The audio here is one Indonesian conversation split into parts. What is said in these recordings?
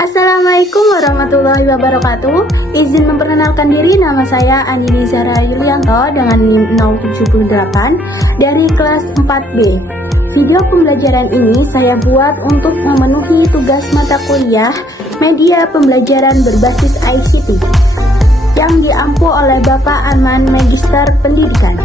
Assalamualaikum warahmatullahi wabarakatuh. Izin memperkenalkan diri, nama saya Andini Zara Yulianto dengan NIM 078 dari kelas 4B. Video pembelajaran ini saya buat untuk memenuhi tugas mata kuliah media pembelajaran berbasis ICT yang diampu oleh Bapak Arman Magister Pendidikan.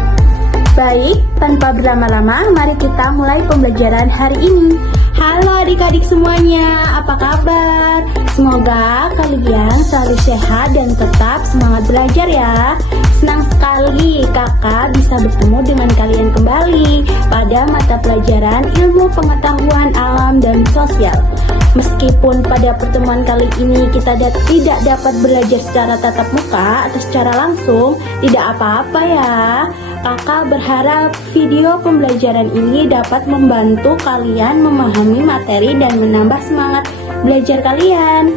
Baik, tanpa berlama-lama, mari kita mulai pembelajaran hari ini. Halo adik-adik semuanya, apa kabar? Semoga kalian selalu sehat dan tetap semangat belajar ya. Senang sekali kakak bisa bertemu dengan kalian kembali pada mata pelajaran ilmu pengetahuan alam dan sosial. Meskipun pada pertemuan kali ini kita tidak dapat belajar secara tatap muka atau secara langsung, tidak apa-apa ya. Kakak berharap video pembelajaran ini dapat membantu kalian memahami materi dan menambah semangat belajar kalian.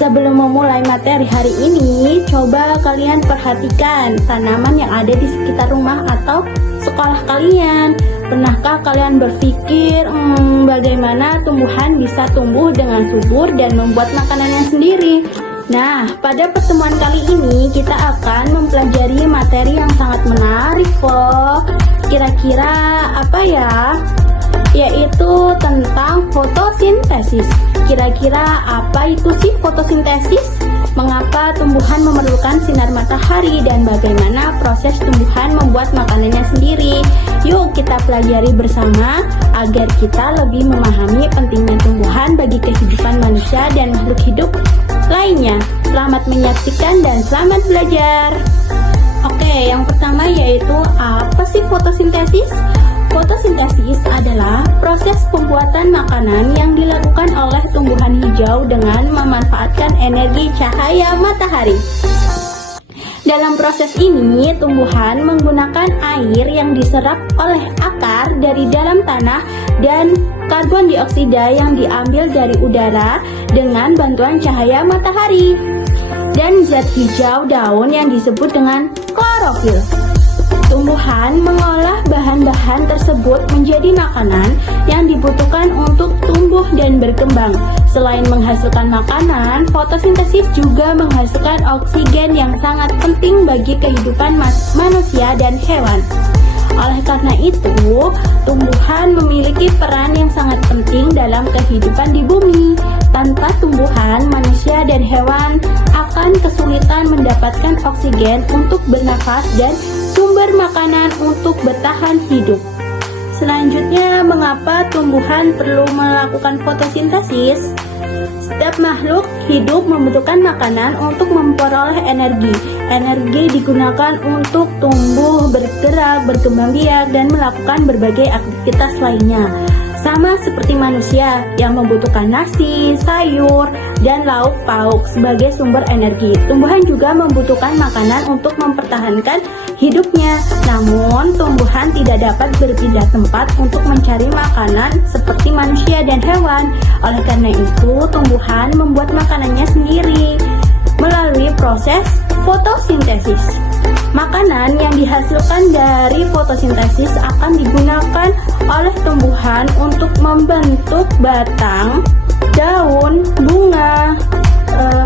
Sebelum memulai materi hari ini, coba kalian perhatikan tanaman yang ada di sekitar rumah atau sekolah kalian. Pernahkah kalian berpikir bagaimana tumbuhan bisa tumbuh dengan subur dan membuat makanannya sendiri? Nah, pada pertemuan kali ini kita akan mempelajari materi yang sangat menarik loh. Kira-kira apa ya? Yaitu tentang fotosintesis. Kira-kira apa itu sih fotosintesis? Mengapa tumbuhan memerlukan sinar matahari dan bagaimana proses tumbuhan membuat makanannya sendiri? Yuk kita pelajari bersama agar kita lebih memahami pentingnya tumbuhan bagi kehidupan manusia dan makhluk hidup lainnya. Selamat menyaksikan dan selamat belajar. Oke, yang pertama yaitu apa sih fotosintesis? Fotosintesis adalah proses pembuatan makanan yang dilakukan oleh tumbuhan hijau dengan memanfaatkan energi cahaya matahari. Dalam proses ini, tumbuhan menggunakan air yang diserap oleh akar dari dalam tanah dan karbon dioksida yang diambil dari udara dengan bantuan cahaya matahari, dan zat hijau daun yang disebut dengan klorofil. Tumbuhan mengolah bahan-bahan tersebut menjadi makanan yang dibutuhkan untuk tumbuh dan berkembang. Selain menghasilkan makanan, fotosintesis juga menghasilkan oksigen yang sangat penting bagi kehidupan manusia dan hewan. Oleh karena itu, tumbuhan memiliki peran yang sangat penting dalam kehidupan di bumi. Tanpa tumbuhan, manusia dan hewan akan kesulitan mendapatkan oksigen untuk bernafas dan sumber makanan untuk bertahan hidup. Selanjutnya, mengapa tumbuhan perlu melakukan fotosintesis? Setiap makhluk hidup membutuhkan makanan untuk memperoleh energi. Energi digunakan untuk tumbuh, bergerak, berkembang biak, dan melakukan berbagai aktivitas lainnya. Sama seperti manusia yang membutuhkan nasi, sayur, dan lauk pauk sebagai sumber energi. Tumbuhan juga membutuhkan makanan untuk mempertahankan hidupnya. Namun, tumbuhan tidak dapat berpindah tempat untuk mencari makanan seperti manusia dan hewan. Oleh karena itu, tumbuhan membuat makanannya sendiri melalui proses fotosintesis. Makanan yang dihasilkan dari fotosintesis akan digunakan oleh tumbuhan untuk membentuk batang, daun, bunga,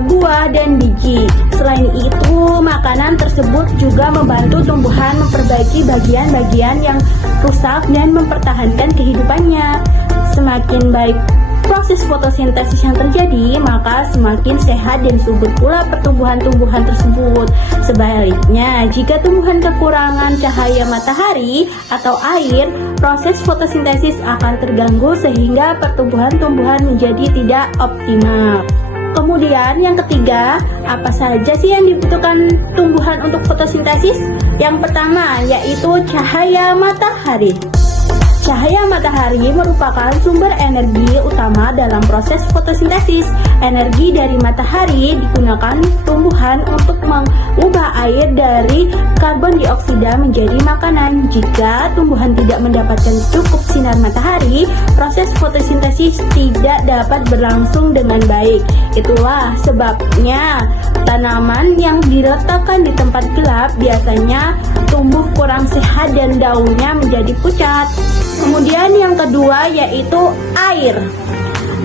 buah, dan biji. Selain itu, makanan tersebut juga membantu tumbuhan memperbaiki bagian-bagian yang rusak dan mempertahankan kehidupannya. Semakin baik proses fotosintesis yang terjadi, maka semakin sehat dan subur pula pertumbuhan-tumbuhan tersebut. Sebaliknya, jika tumbuhan kekurangan cahaya matahari atau air, proses fotosintesis akan terganggu sehingga pertumbuhan-tumbuhan menjadi tidak optimal. Kemudian yang ketiga, apa saja sih yang dibutuhkan tumbuhan untuk fotosintesis? Yang pertama yaitu cahaya matahari. Cahaya matahari merupakan sumber energi utama dalam proses fotosintesis. Energi dari matahari digunakan tumbuhan untuk mengubah air dari karbon dioksida menjadi makanan. Jika tumbuhan tidak mendapatkan cukup sinar matahari, proses fotosintesis tidak dapat berlangsung dengan baik. Itulah sebabnya tanaman yang diletakkan di tempat gelap biasanya tumbuh kurang sehat dan daunnya menjadi pucat. Kemudian yang kedua yaitu air.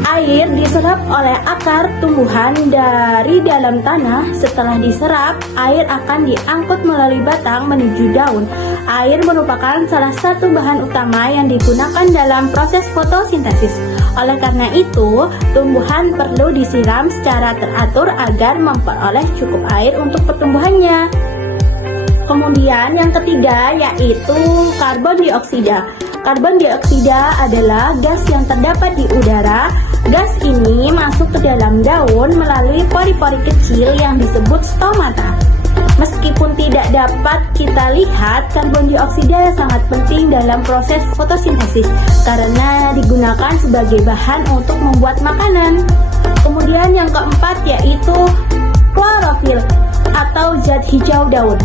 Air diserap oleh akar tumbuhan dari dalam tanah. Setelah diserap, air akan diangkut melalui batang menuju daun. Air merupakan salah satu bahan utama yang digunakan dalam proses fotosintesis. Oleh karena itu, tumbuhan perlu disiram secara teratur agar memperoleh cukup air untuk pertumbuhannya. Kemudian yang ketiga yaitu karbon dioksida. Karbon dioksida adalah gas yang terdapat di udara. Gas ini masuk ke dalam daun melalui pori-pori kecil yang disebut stomata. Meskipun tidak dapat kita lihat, karbon dioksida sangat penting dalam proses fotosintesis karena digunakan sebagai bahan untuk membuat makanan. Kemudian yang keempat yaitu klorofil atau zat hijau daun.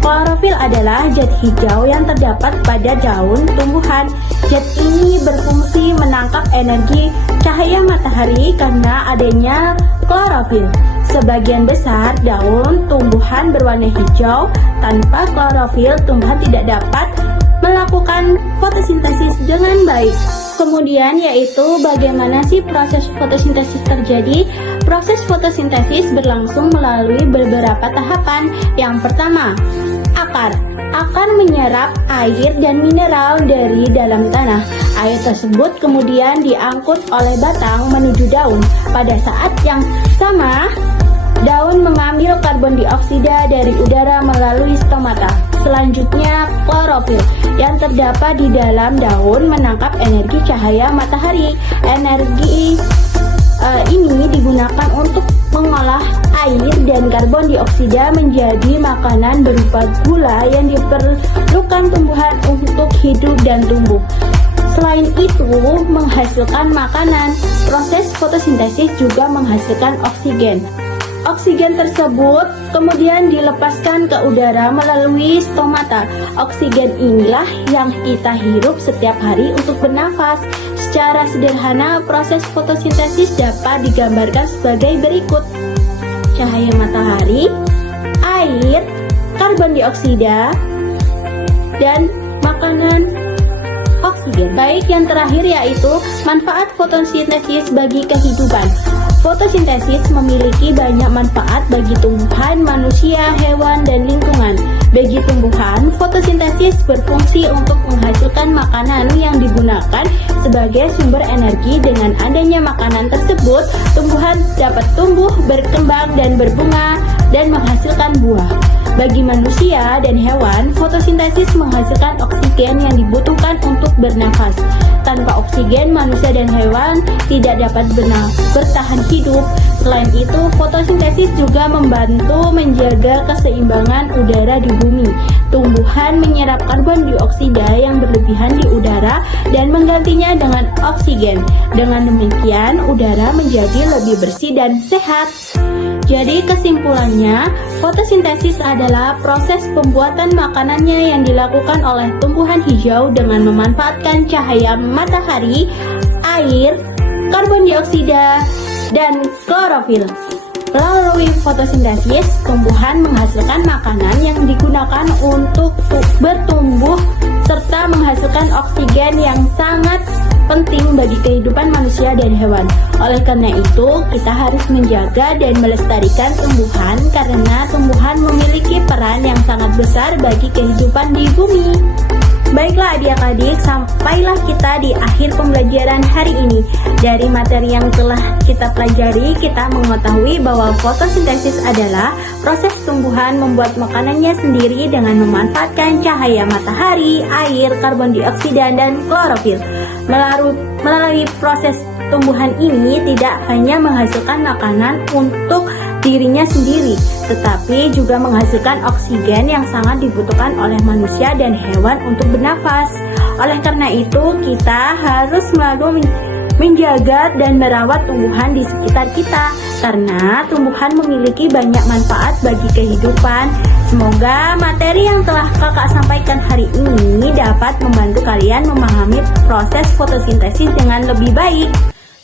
Klorofil adalah zat hijau yang terdapat pada daun tumbuhan. Zat ini berfungsi menangkap energi cahaya matahari karena adanya klorofil. Sebagian besar daun tumbuhan berwarna hijau. Tanpa klorofil, tumbuhan tidak dapat melakukan fotosintesis dengan baik. Kemudian yaitu bagaimana sih proses fotosintesis terjadi? Proses fotosintesis berlangsung melalui beberapa tahapan. Yang pertama, akar. Akar menyerap air dan mineral dari dalam tanah. Air tersebut kemudian diangkut oleh batang menuju daun. Pada saat yang sama, daun mengambil karbon dioksida dari udara melalui stomata. Selanjutnya, klorofil yang terdapat di dalam daun menangkap energi cahaya matahari. Energi ini digunakan untuk mengolah air dan karbon dioksida menjadi makanan berupa gula yang diperlukan tumbuhan untuk hidup dan tumbuh. Selain itu, menghasilkan makanan. Proses fotosintesis juga menghasilkan oksigen. Oksigen tersebut kemudian dilepaskan ke udara melalui stomata. Oksigen inilah yang kita hirup setiap hari untuk bernafas. Secara sederhana, proses fotosintesis dapat digambarkan sebagai berikut: cahaya matahari, air, karbon dioksida, dan makanan oksigen. Baik, yang terakhir yaitu manfaat fotosintesis bagi kehidupan. Fotosintesis memiliki banyak manfaat bagi tumbuhan, manusia, hewan, dan lingkungan. Bagi tumbuhan, fotosintesis berfungsi untuk menghasilkan makanan yang digunakan sebagai sumber energi. Dengan adanya makanan tersebut, tumbuhan dapat tumbuh, berkembang, dan berbunga, dan menghasilkan buah. Bagi manusia dan hewan, fotosintesis menghasilkan oksigen yang dibutuhkan untuk bernafas. Tanpa oksigen, manusia dan hewan tidak dapat bertahan hidup. Selain itu, fotosintesis juga membantu menjaga keseimbangan udara di bumi. Tumbuhan menyerap karbon dioksida yang berlebihan di udara dan menggantinya dengan oksigen. Dengan demikian, udara menjadi lebih bersih dan sehat. Jadi kesimpulannya, fotosintesis adalah proses pembuatan makanannya yang dilakukan oleh tumbuhan hijau dengan memanfaatkan cahaya matahari, air, karbon dioksida, dan klorofil. Melalui fotosintesis, tumbuhan menghasilkan makanan yang digunakan untuk bertumbuh serta menghasilkan oksigen yang sangat penting bagi kehidupan manusia dan hewan. Oleh karena itu, kita harus menjaga dan melestarikan tumbuhan karena tumbuhan memiliki peran yang sangat besar bagi kehidupan di bumi. Baiklah adik-adik, sampailah kita di akhir pembelajaran hari ini. Dari materi yang telah kita pelajari, kita mengetahui bahwa fotosintesis adalah proses tumbuhan membuat makanannya sendiri dengan memanfaatkan cahaya matahari, air, karbon dioksida, dan klorofil. Melalui proses tumbuhan ini tidak hanya menghasilkan makanan untuk dirinya sendiri, tetapi juga menghasilkan oksigen yang sangat dibutuhkan oleh manusia dan hewan untuk bernafas. Oleh karena itu, kita harus selalu menjaga dan merawat tumbuhan di sekitar kita, karena tumbuhan memiliki banyak manfaat bagi kehidupan. Semoga materi yang telah kakak sampaikan hari ini dapat membantu kalian memahami proses fotosintesis dengan lebih baik.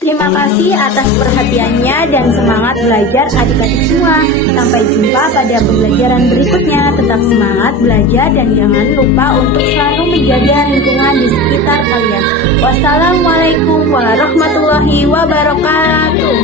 Terima kasih atas perhatiannya dan semangat belajar adik-adik semua. Sampai jumpa pada pembelajaran berikutnya. Tetap semangat belajar dan jangan lupa untuk selalu menjaga lingkungan di sekitar kalian. Wassalamualaikum warahmatullahi wabarakatuh.